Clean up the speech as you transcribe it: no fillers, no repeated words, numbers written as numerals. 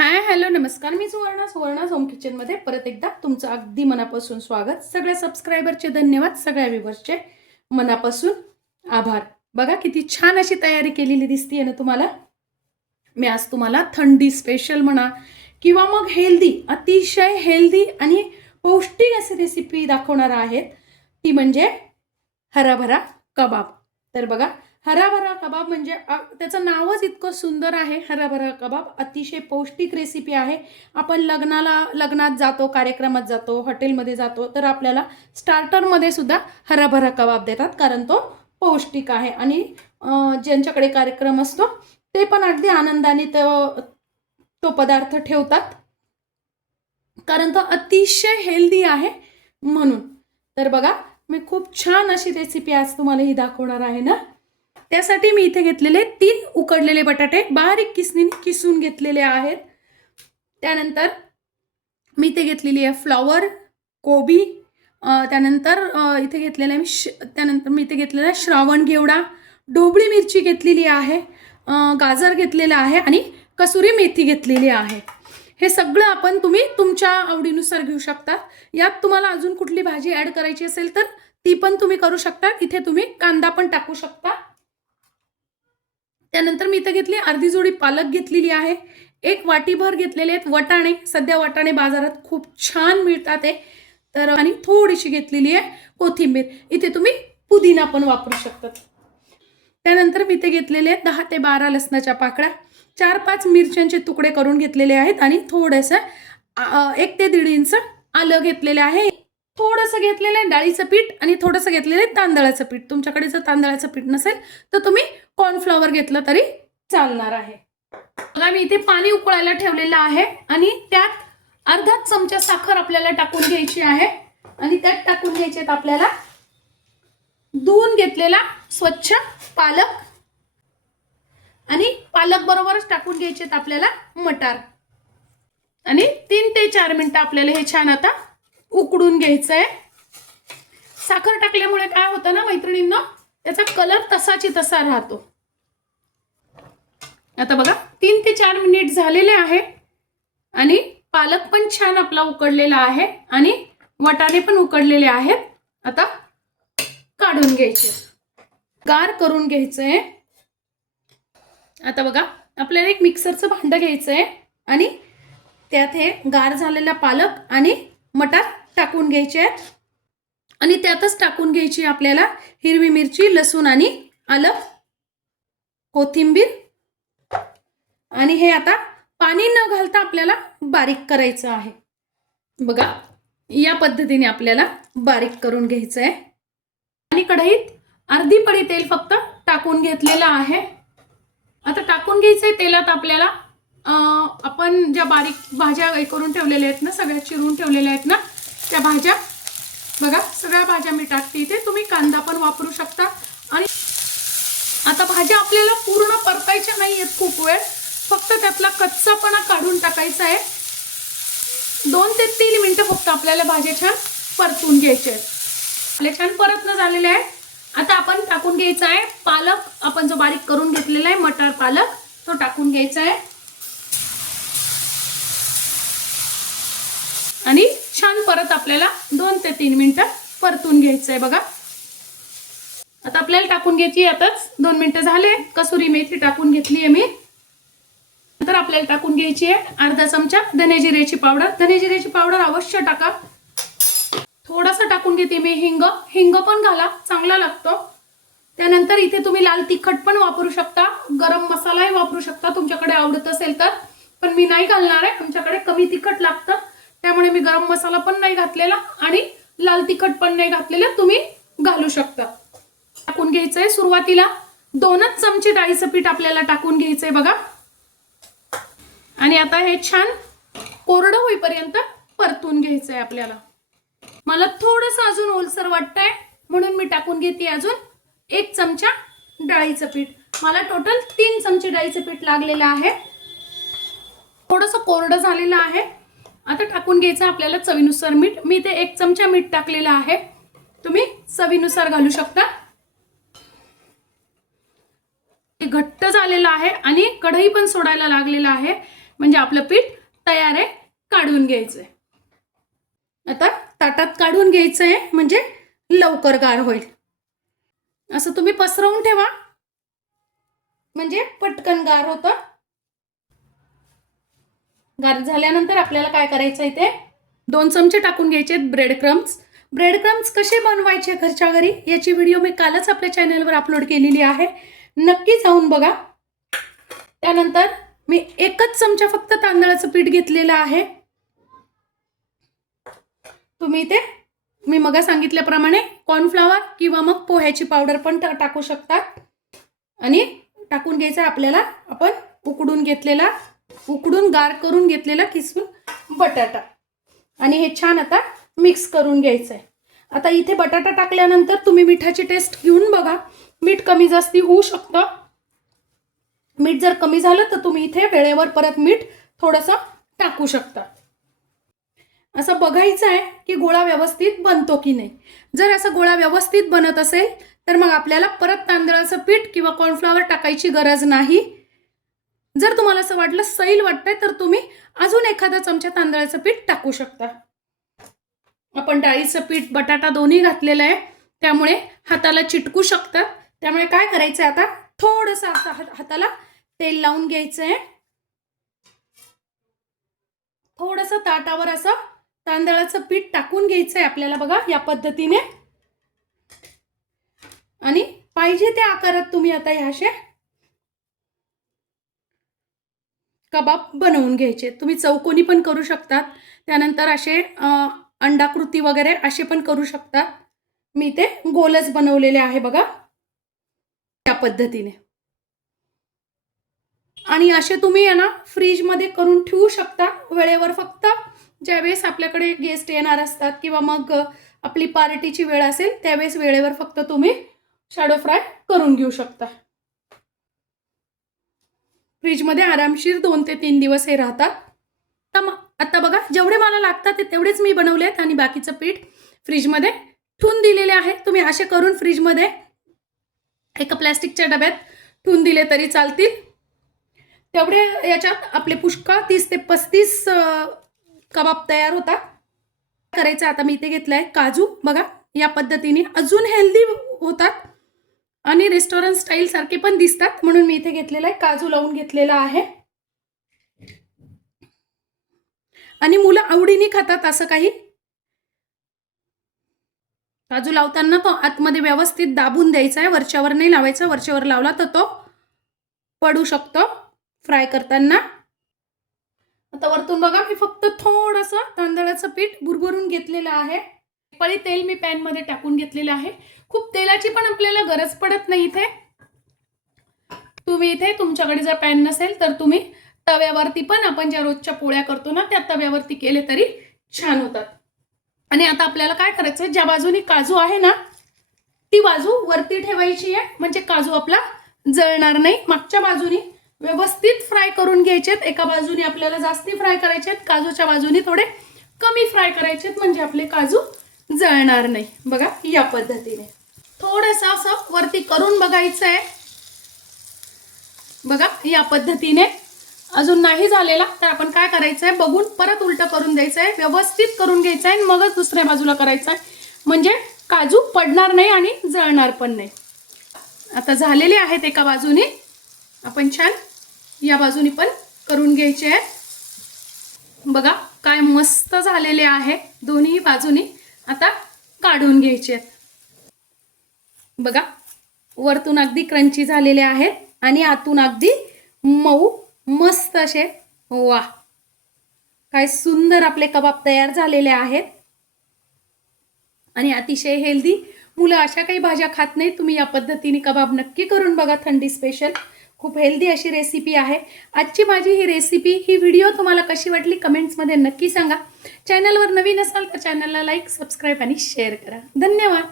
Hi hello नमस्कार. मी Suvarna home kitchen मध्ये परत एकदा तुमचं अगदी मनापासून स्वागत. सगळ्या सबस्क्रायबरचे धन्यवाद, सगळ्या व्ह्यूअर्सचे मनापासून आभार. बघा किती छान अशी तयारी केलेली दिसतीये ना तुम्हाला. मी आज तुम्हाला थंडी स्पेशल म्हणा किंवा मग हेल्दी, अतिशय हेल्दी आणि पौष्टिक अशी रेसिपी दाखवणार आहेत. ती म्हणजे हराभरा कबाब. तर बघा, हराभरा कबाब म्हणजे त्याचं नावच इतकं सुंदर आहे. हराभरा कबाब अतिशय पौष्टिक रेसिपी आहे. आपण लग्नात जातो, कार्यक्रमात जातो, हॉटेलमध्ये जातो, तर आपल्याला स्टार्टरमध्ये सुद्धा हराभरा कबाब देतात, कारण तो पौष्टिक आहे. आणि ज्यांच्याकडे कार्यक्रम असतो ते पण अगदी आनंदाने तो पदार्थ ठेवतात, कारण तो अतिशय हेल्दी आहे म्हणून. तर बघा, मी खूप छान अशी रेसिपी आज तुम्हाला ही दाखवणार आहे ना. त्यासाठी मी इथे घेतलेले 3 उकडलेले बटाटे बारीक किसणीने किसून घेतलेले आहेत. त्यानंतर मी इथे घेतलेली आहे फ्लॉवर, कोबी. त्यानंतर इथे घेतलेला त्यानंतर मी इथे घेतलेला आहे श्रावण घेवडा, ढोबळी मिरची घेतलेली आहे, गाजर घेतलेला आहे आणि कसुरी मेथी घेतलेली आहे. हे सगळं आपण तुम्ही तुमच्या आवडीनुसार घेऊ शकता. यात तुम्हाला अजून कुठली भाजी ॲड करायची असेल तर ती पण तुम्ही करू शकता. इथे तुम्ही कांदा पण टाकू शकता. त्यानंतर मी इथे घेतली अर्धी जोडी पालक घेतलेली आहे. 1 वाटीभर घेतलेले आहेत वटाणे. सध्या वटाणे बाजारात खूप छान मिळतात ते. तर आणि थोडीशी घेतलेली आहे कोथिंबीर. इथे तुम्ही पुदिना पण वापरू शकता. त्यानंतर मी इथे घेतलेले आहेत 10 ते 12 लसणाच्या पाकळ्या, 4-5 मिरच्यांचे तुकडे करून घेतलेले आहेत आणि थोडंसं 1 ते 1.5 इंच आलं घेतलेलं आहे. थोडंसं घेतलेलं आहे डाळीचं पीठ आणि थोडंसं घेतलेलं आहे तांदळाचं पीठ. तुमच्याकडे जर तांदळाचं पीठ नसेल तर तुम्ही कॉर्नफ्लॉवर घेतलं तरी चालणार आहे. बघा, मी इथे पाणी उकळायला ठेवलेलं आहे आणि त्यात अर्धा चमचा साखर आपल्याला टाकून घ्यायची आहे. आणि त्यात टाकून घ्यायचे आपल्याला धुवून घेतलेला स्वच्छ पालक आणि पालक बरोबरच टाकून घ्यायचे आपल्याला मटार. आणि 3 ते 4 मिनिटं आपल्याला हे छान आता उकडून घ्यायचं आहे. साखर टाकल्यामुळे काय होतं ना मैत्रिणींनो, त्याचा कलर तसाची तसा राहतो. आता बघा 3 ते 4 मिनिट झालेले आहे आणि पालक पण छान आपला उकडलेला आहे आणि वटाणे पण उकडलेले आहेत. आता काढून घ्यायचे, गार करून घ्यायचंय. आता बघा, आपल्याला एक मिक्सरचं भांडं घ्यायचंय आणि त्यात हे गार झालेला पालक आणि मटार टाकून घ्यायचे आहेत. आणि त्यातच टाकून घ्यायची आपल्याला हिरवी मिरची, लसूण आणि आलं, कोथिंबीर. आणि हे आता पाणी न घालता आपल्याला बारीक करायचं आहे. बघा, या पद्धतीने आपल्याला बारीक करून घ्यायचं आहे. आणि कढईत अर्धी पळी तेल फक्त टाकून घेतलेलं आहे. आता टाकून घ्यायचंय तेलात आपल्याला आपण ज्या बारीक भाज्या करून ठेवलेल्या आहेत ना, सगळ्या चिरून ठेवलेल्या आहेत ना, त्या भाज्या. बघा, सगळ्या भाज्या मी टाकते इथे. तुम्ही कांदा पण वापरू शकता. आणि आता भाज्या आपल्याला पूर्ण परतायच्या नाही आहेत खूप वेळ, फक्त त्यातला कच्चापणा काढून टाकायचा आहे. 2 ते 3 मिनिटं फक्त आपल्याला भाज्या छान परतून घ्यायच्या आहेत. आपले छान परतणं झालेले आहे. आता आपण टाकून घ्यायचा आहे पालक. आपण जो बारीक करून घेतलेला आहे मटार पालक, तो टाकून घ्यायचा आहे आणि छान परत आपल्याला 2 ते 3 मिनिटं परतून घ्यायचं आहे. बघा, आता आपल्याला टाकून घ्यायची, आताच 2 मिनिटं झाले. कसुरी मेथी टाकून घेतली आहे मी. नंतर आपल्याला टाकून घ्यायची आहे अर्धा चमचा धने जिऱ्याची पावडर. धने जिऱ्याची पावडर अवश्य टाका. थोडंसं टाकून घेते मी हिंग पण घाला, चांगला लागतो. त्यानंतर इथे तुम्ही लाल तिखट पण वापरू शकता, गरम मसालाही वापरू शकता तुमच्याकडे आवडत असेल तर. पण मी नाही घालणार आहे, आमच्याकडे कमी तिखट लागतं, त्यामुळे मी गरम मसाला पण नाही घातलेला आणि लाल तिखट पण नाही घातलेलं. तुम्ही घालू शकता. टाकून घ्यायचंय सुरुवातीला 2च चमचे डाळीचं पीठ आपल्याला टाकून घ्यायचंय. बघा, आणि आता हे छान कोरडं होईपर्यंत परतून घ्यायचंय आपल्याला. मला थोडंसं अजून ओलसर वाटतंय म्हणून मी टाकून घेते अजून 1 चमचा डाळीचं पीठ. मला टोटल 3 चमचे डाळीचं पीठ लागलेलं आहे. थोडंसं कोरडं झालेलं आहे. आता टाकून घ्यायचं आपल्याला चवीनुसार मीठ. मी इथे 1 चमचा मीठ टाकलेलं आहे, तुम्ही चवीनुसार घालू शकता. घट्ट झालेलं आहे आणि कढई पण सोडायला लागलेला आहे. म्हणजे आपलं पीठ तयार आहे, काढून घ्यायचंय. आता ताटात काढून घ्यायचंय म्हणजे लवकर गार होईल. असं तुम्ही पसरवून ठेवा म्हणजे पटकन गार होतं. गार झाल्यानंतर आपल्याला काय करायचं आहे, ते 2 चमचे टाकून घ्यायचे ब्रेड क्रम्स. ब्रेड क्रम्स कसे बनवायचे घरच्या घरी याची व्हिडिओ मी कालच आपल्या चॅनलवर अपलोड केलेली आहे, नक्की जाऊन बघा. त्यानंतर मी 1च चमचा फक्त तांदळाचं पीठ घेतलेलं आहे. तुम्ही ते मी मग सांगितल्याप्रमाणे कॉर्नफ्लॉवर किंवा मग पोह्याची पावडर पण टाकू शकता. आणि टाकून घ्यायचं आपल्याला आपण उकडून गार करून घेतलेला किसून बटाटा. आणि हे छान आता मिक्स करून घ्यायचं आहे. आता इथे बटाटा टाकल्यानंतर तुम्ही मिठाची टेस्ट घेऊन बघा, मीठ कमी जास्ती होऊ शकतं. मीठ जर कमी झालं तर तुम्ही इथे वेळेवर परत मीठ थोडंसं टाकू शकता. असं बघायचं आहे की गोळा व्यवस्थित बनतो की नाही. जर असा गोळा व्यवस्थित बनत असेल तर मग आपल्याला परत तांदळाचं पीठ किंवा कॉर्नफ्लॉवर टाकायची गरज नाही. जर तुम्हाला असं वाटलं सैल वाटतंय तर तुम्ही अजून एखादा चमचा तांदळाचं पीठ टाकू शकता. आपण डाळीचं पीठ बटाटा दोन्ही घातलेलं आहे त्यामुळे हाताला चिटकू शकतात. त्यामुळे काय करायचं आहे, आता थोडंसं हाताला तेल लावून घ्यायचं आहे. थोडंसं ताटावर असं तांदळाचं पीठ टाकून घ्यायचं आहे आपल्याला बघा या पद्धतीने. आणि पाहिजे त्या आकारात तुम्ही आता हे असे कबाब बनवून घ्यायचे. तुम्ही चौकोनी पण करू शकता, त्यानंतर असे अंडाकृती वगैरे असे पण करू शकता. मी ते गोलच बनवलेले आहे बघा त्या पद्धतीने. आणि असे तुम्ही आहे ना फ्रीजमध्ये करून ठेवू शकता वेळेवर. फक्त ज्यावेळेस आपल्याकडे गेस्ट येणार असतात किंवा मग आपली पार्टीची वेळ असेल त्यावेळेस वेळेवर फक्त तुम्ही शॅडो फ्राय करून घेऊ शकता. फ्रीजमध्ये आरामशीर 2 ते 3 दिवस हे राहतात. तर आता बघा जेवढे मला लागतात ते तेवढेच मी बनवले आहेत आणि बाकीचं पीठ फ्रीजमध्ये ठेवून दिलेले आहे. तुम्ही असे करून फ्रीजमध्ये एका प्लॅस्टिकच्या डब्यात ठेवून दिले तरी चालतील. तेवढे याच्यात आपले पुष्कळ 30 ते 35 कबाब तयार होतात. करायचं आता मी इथे घेतलाय काजू. बघा या पद्धतीने अजून हेल्दी होतात आणि रेस्टॉरंट स्टाईल सारखे पण दिसतात, म्हणून मी इथे घेतलेला आहे काजू लावून घेतलेला आहे. आणि मुलं आवडीने खातात असं काही. काजू लावताना तो आतमध्ये व्यवस्थित दाबून द्यायचा आहे, वरच्यावर नाही लावायचा. वरच्यावर लावला तर तो पडू शकतो फ्राय करताना. आता वरतून बघा मी फक्त थोडंसं तांदळाचं पीठ बुरबुरून घेतलेलं आहे. पळी तेल मी पॅन मध्ये टाकून घेतलेलं आहे. खूप तेलाची पण आपल्याला गरज पडत नाही इथे. तुम्ही इथे तुमच्याकडे जर पॅन नसेल तर तुम्ही तव्यावरती पण आपण ज्या रोजच्या पोळ्या करतो ना त्या तव्यावरती केले तरी छान होतात. आणि आता आपल्याला काय करायचं, ज्या बाजूने काजू आहे ना ती बाजू वरती ठेवायची आहे म्हणजे काजू आपला जळणार नाही. मागच्या बाजूने व्यवस्थित फ्राय करून घ्यायचेत. एका बाजूने आपल्याला जास्ती फ्राय करायचेत, काजूच्या बाजूने थोडे कमी फ्राय करायचेत म्हणजे आपले काजू जळणार नाही. बघा या पद्धतीने थोडंसं असं वरती करून बघायचं आहे. बघा या पद्धतीने. अजून नाही झालेला तर आपण काय करायचं आहे, बघून परत उलट करून द्यायचं आहे, व्यवस्थित करून घ्यायचं आहे मगच दुसऱ्या बाजूला करायचं आहे म्हणजे काजू पडणार नाही आणि जळणार पण नाही. आता झालेले आहेत एका बाजूने, आपण छान या बाजूने पण करून घ्यायचे आहे. बघा काय मस्त झालेले आहे दोन्ही बाजूने. आता काढून घ्यायचे आहेत. बघा वरतून अगदी क्रंची झालेले आहेत आणि आतून अगदी मऊ मस्त असे. वाह काय सुंदर आपले कबाब तयार झालेले आहेत आणि अतिशय हेल्दी. मुलं अशा काही भाज्या खात नाहीत. तुम्ही या पद्धतीने कबाब नक्की करून बघा. थंडी स्पेशल खूप हेल्दी अशी रेसिपी आहे आजची माझी ही रेसिपी. ही व्हिडिओ तुम्हाला कशी वाटली कमेंट्समध्ये नक्की सांगा. चॅनलवर नवीन असाल तर चॅनलला लाईक, सबस्क्राईब आणि शेअर करा. धन्यवाद.